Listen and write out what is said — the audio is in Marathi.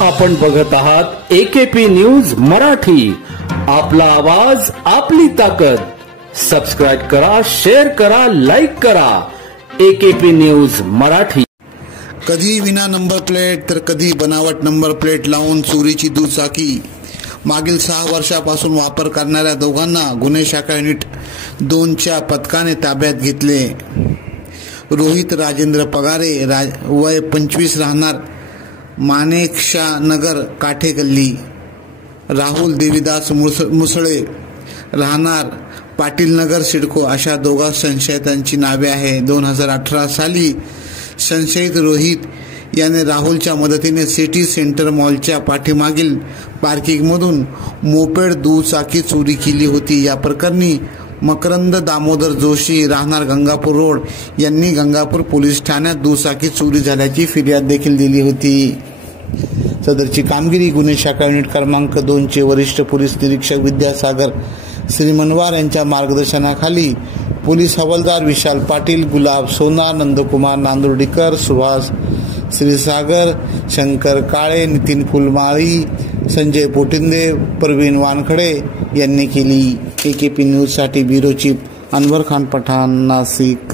आपण बघत आहात एकेपी न्यूज मराठी। आपला आवाज आपली ताकद। सबस्क्राइब करा, शेअर करा, लाईक करा। AKP news Marathi. कधी विना नंबर प्लेट तर कधी बनावट नंबर प्लेट लावून चोरीची दुचाकी। मागील 6 वर्षापासून वापर करणाऱ्या दोघांना गुन्हे शाखा युनिट 2च्या पथकाने ताब्यात घेतले। रोहित राजेंद्र पगारे वय 25 राहणार मानेकशा नगर काठेगल्ली, राहुल देवीदास मुसळे राहणार पाटील नगर सिडको अशा दोघा संशयितांची नावे आहे। 2018 साली संशयित रोहित याने राहुलच्या मदतीने सिटी सेंटर मॉलच्या पाठीमागील पार्किंगमधून मोपेड दुचाकी चोरी केली होती। या प्रकरणी मकरंद दामोदर जोशी राहणार गंगापूर रोड यांनी गंगापूर पोलीस ठाण्यात दुचाकी चोरी झाल्याची फिर्याद देखील दिली होती। सदरची कामगिरी गुन्हे शाखा युनिट क्रमांक 2चे वरिष्ठ पोलीस निरीक्षक विद्यासागर श्रीमनवार यांच्या मार्गदर्शनाखाली पोलीस हवालदार विशाल पाटील, गुलाब सोनार, नंदकुमार नांदुर्डीकर, सुभाष श्रीसागर, शंकर काळे, नितीन फुलमाळी, संजय पोटिंदे, प्रवीण वानखडे यांनी केली। एकेपी न्यूज साठी ब्युरो चीफ अनवर खान पठाण, नाशिक।